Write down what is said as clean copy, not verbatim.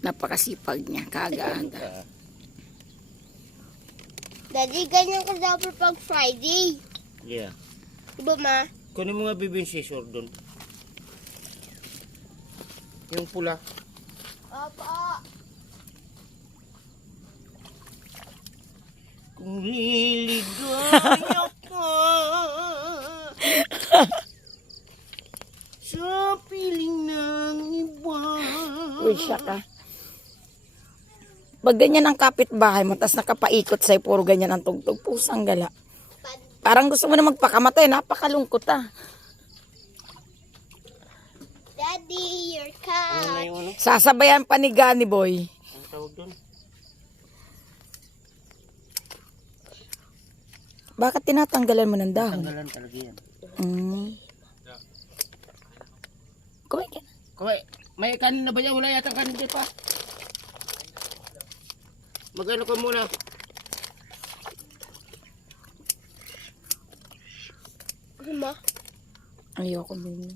Napakasipag niya, kaga-aga. Daddy, ganyan ka dapat pag Friday. Yeah. Diba, ma? Kunin mo nga bibin scissor doon. Yung pula. Opo. Kung liligaya ka sa piling ng iba. Uy, siya ka. Pag ganyan ang kapitbahay mo, tas nakapaikot sa'yo, puro ganyan ang tugtog, pusang gala. Parang gusto mo na magpakamatay, napakalungkot ah. Daddy, your Ano na cat. yung ano? Sasabayan pa ni Gani Boy. Ang tawag doon? Bakit tinatanggalan mo ng dahon? Tanggalan talaga yan. Kumain ka na. Kawai, may kanin na ba yan? Wala yata kanin dyan pa. Magano ka muna. Ano, ma? Ayoko din.